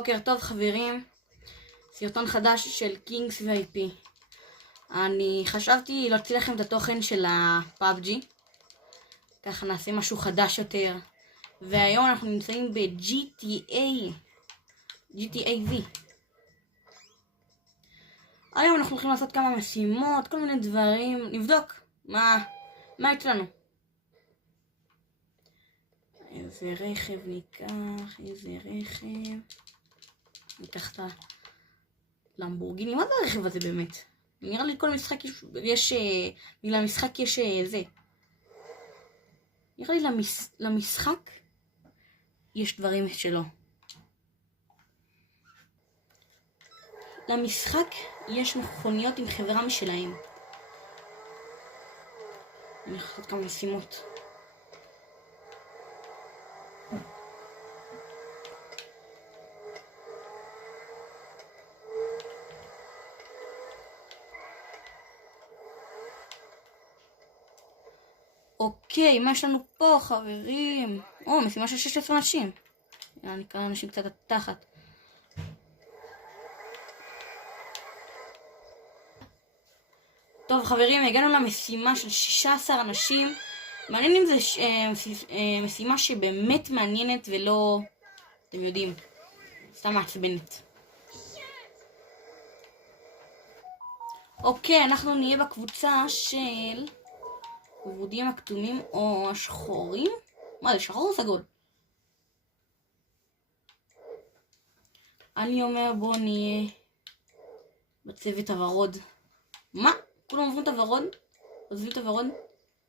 בוקר טוב חברים, סרטון חדש של קינגס VIP. אני חשבתי להוציא לכם את התוכן של הפאבג'י, ככה נעשה משהו חדש יותר. והיום אנחנו נמצאים ב-GTA V. היום אנחנו הולכים לעשות כמה משימות, כל מיני דברים, נבדוק מה אצלנו. איזה רכב ניקח, ניקח את הלמבורגיני. מה זה הרכב הזה באמת? נראה לי כל משחק יש בגלל המשחק יש זה. נראה לי למשחק יש דברים שלו. למשחק יש מכוניות עם חברה משלהם. אני הולך לעשות כמה משימות. אוקיי, מה יש לנו פה חברים? משימה של 16 אנשים. נקרא אנשים קצת תחת. טוב חברים, הגענו למשימה של 16 אנשים. מעניין אם זה משימה שבאמת מעניינת ולא, אתם יודעים, סתם מעצבנת. אוקיי, אנחנו נהיה בקבוצה של הוורודים הכתומים או השחורים. מה זה, שחור או סגול? אני אומר בוא נהיה בצוות הוורוד. מה? כולם עוברים את הוורוד? עוזבים את הוורוד?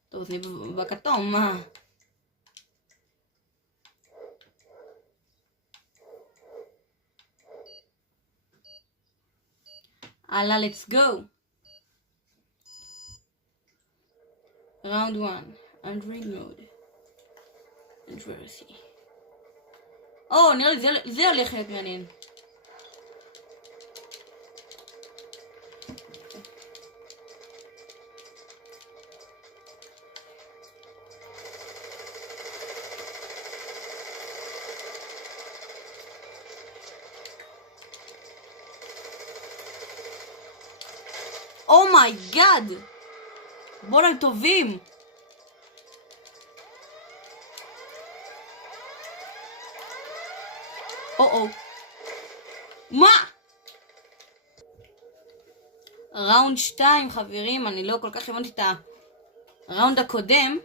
טוב, אז נהיה בכתום, מה? הלאה, let's go. Round 1, Android mode. Adversity. נראה לי זה הולך להיות מעניין. אומייגאד! בואו הם טובים! מה? ראונד 2 חברים, אני לא כל כך הבנתי את הראונד הקודם.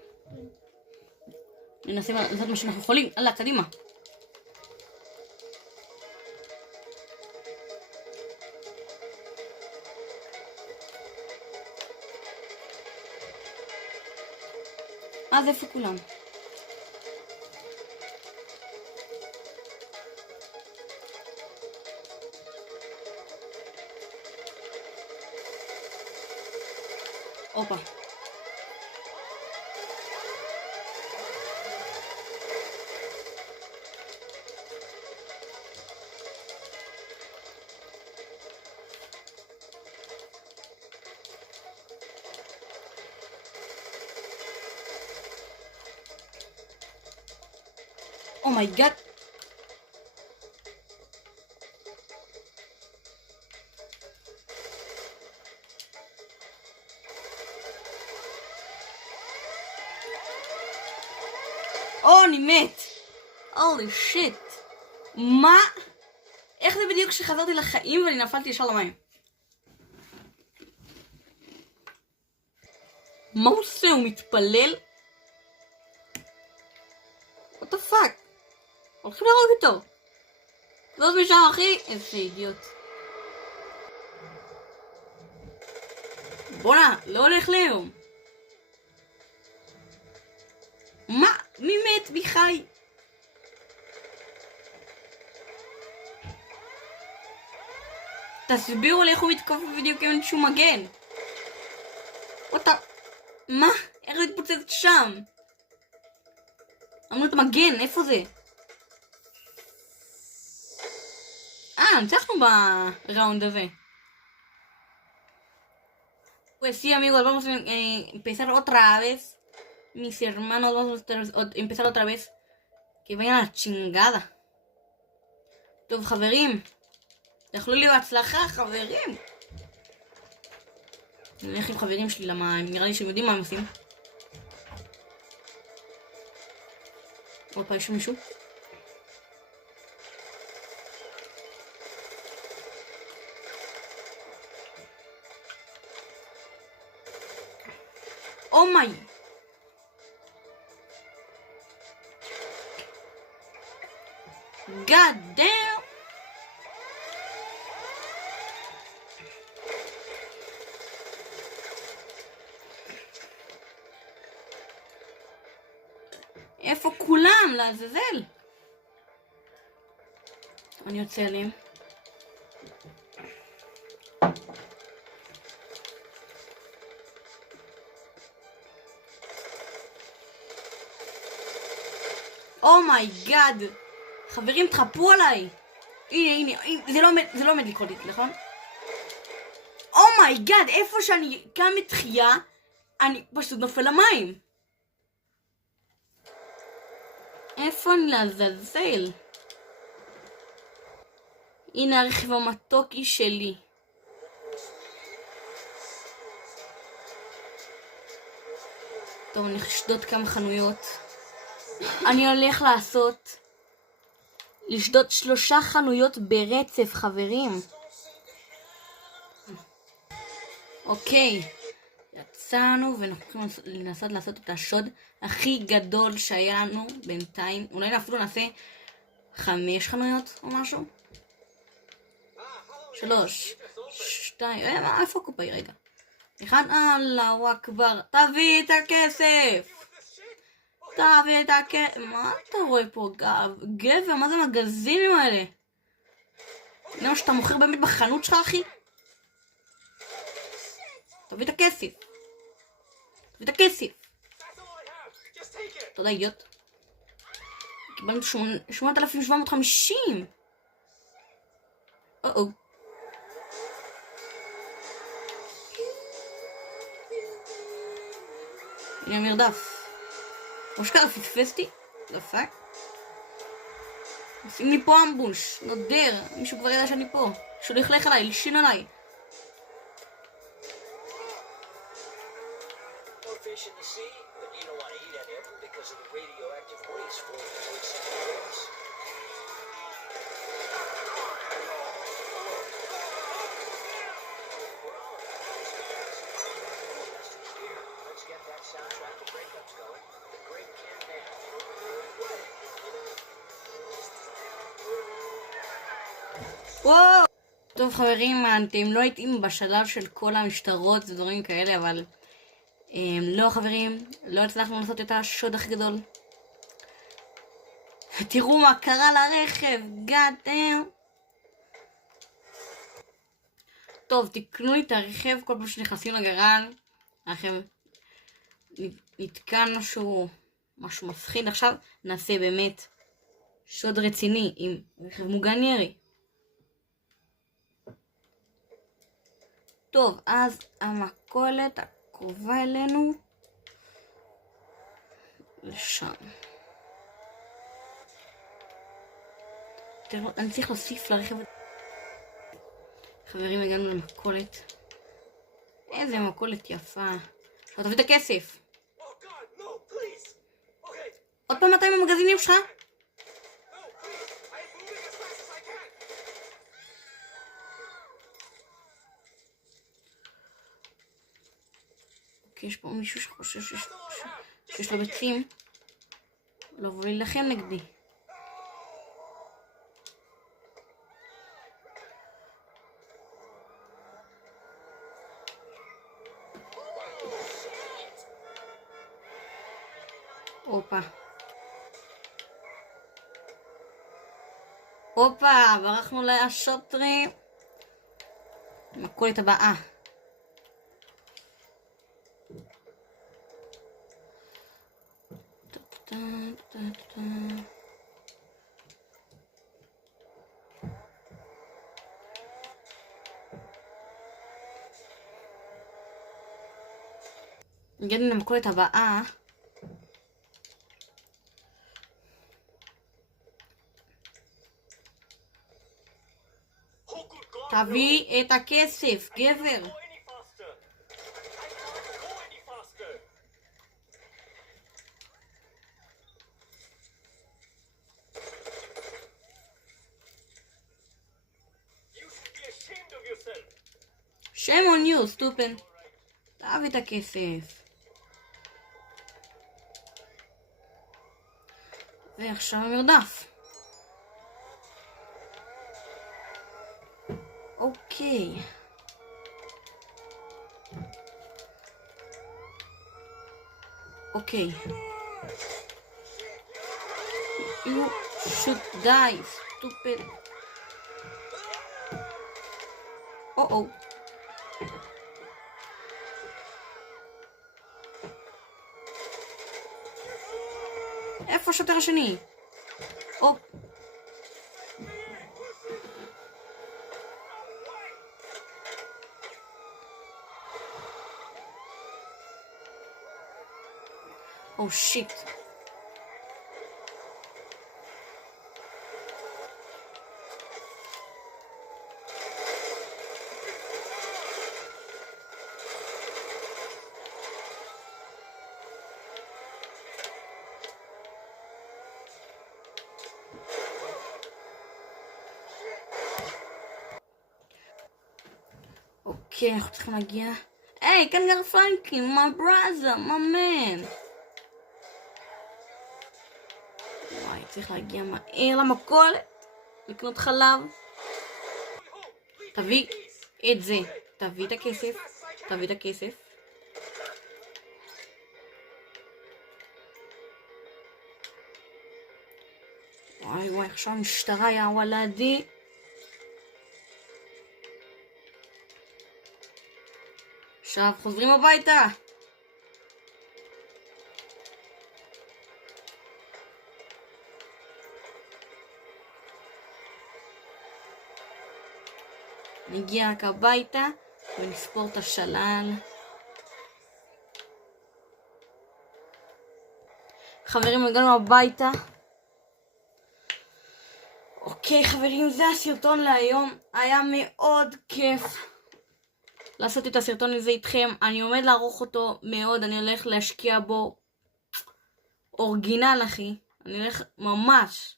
ננסה לעשות מה שאנחנו יכולים. הלאה, קדימה. אז איפה כולם? הופה. אומייגאד. אני מת. הולי שיט. מה? איך זה בדיוק שחזרתי לחיים ואני נפלתי ישר למים? מה הוא עושה? הוא מתפלל? What the fuck? הולכים להרוג אותו. זאת משם אחי? איזה אידיוט. בואנה, לא הולך ליום. מה? מי מת? מי חי? תסבירו לי איך הוא מתקוף בדיוק עם שום מגן. מה? איך זה התפוצץ שם? אמרו את המגן, איפה זה? ניצחנו בראונד הזה. Pues sí amigos, vamos a empezar otra vez. Mis hermanos, vamos a empezar otra vez. Que vayan a la chingada. טוב חברים, תאכלו לי בהצלחה חברים. אני הולך עם חברים שלי, למה נראה לי שהם יודעים מה הם עושים. עוד פעם יש מישהו? אומיי! God damn! איפה כולם? לעזאזל? אני יוצא עליהם. אומייגאד! חברים, תחפו עליי! הנה, זה לא עומד לקרות לי, נכון? אומייגאד, איפה שאני קם מתחייה, אני פשוט נופל למים. איפה אני לעזאזל? הנה הרכב המתוקי שלי. טוב, אני אשדוד כמה חנויות. אני הולך לשדוד 3 חנויות ברצף, חברים. אוקיי. יצאנו ואנחנו הולכים לנסות לעשות את השוד הכי גדול שהיה לנו בינתיים. אולי אפילו נעשה 5 חנויות או משהו. 3, 2, איפה הקופאי? רגע. 1, אללהו אכבר. תביא את הכסף! תביא את הכסף! מה אתה רואה פה? גבר, מה זה המגזינים האלה? זה מה שאתה מוכר באמת בחנות שלך, אחי? תביא את הכסף! תביא את הכסף! תודה, אידיוט. קיבלנו 8,750! או-או. הנה המרדף. אשכרה פספסתי? דפק. עושים לי פה אמבוש. נודר. מישהו כבר ידע שאני פה. שהוא לכלך עליי, לשין עליי. וואו! טוב חברים, אתם לא הייתם בשלב של כל המשטרות ודברים כאלה, אבל לא חברים, לא הצלחנו לעשות את השוד הכי גדול. תראו מה קרה לרכב, God damn. טוב, תקנו לי את הרכב, כל פעם שנכנסים לגרל, הרכב נתקן משהו מפחיד. עכשיו נעשה באמת שוד רציני עם רכב מוגן ירי. טוב, אז המכולת הקרובה אלינו לשם. אני צריך להוסיף לרכב. חברים, הגענו למכולת. איזה מכולת יפה. עכשיו תביא את הכסף. עוד פעם 200 המגזינים שלך? אוקיי, יש פה מישהו שחושב שיש לו ביצים. לבוא להילחם נגדי. הופה, ברחנו לשוטרים. מכולת הבאה. הגענו למכולת הבאה. תביא את הכסף, גבר. Shame on you, stupid. תביא את הכסף. ועכשיו המרדף. אוקיי. אוקיי. You should die, stupid. או. איפה השוטר השני? או. או שיט. אוקיי, אנחנו צריכים להגיע. היי, קנגר פרנקי, my brother, my man. וואי, צריך להגיע מהר למכולת, לקנות חלב. תביא את זה, תביא את הכסף, תביא את הכסף. וואי, עכשיו המשטרה יא וולדי. עכשיו חוזרים הביתה. נגיע רק הביתה ונספור את השלל. חברים, הגענו הביתה. אוקיי חברים, זה הסרטון להיום. היה מאוד כיף לעשות את הסרטון הזה איתכם. אני עומד לערוך אותו מאוד, אני הולך להשקיע בו אורגינל אחי. אני הולך ממש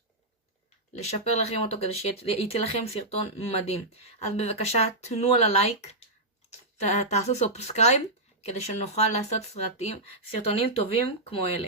לשפר לכם אותו כדי שיצא לכם סרטון מדהים. אז בבקשה תנו על הלייק, תעשו סאבסקרייב כדי שנוכל לעשות סרטונים טובים כמו אלה.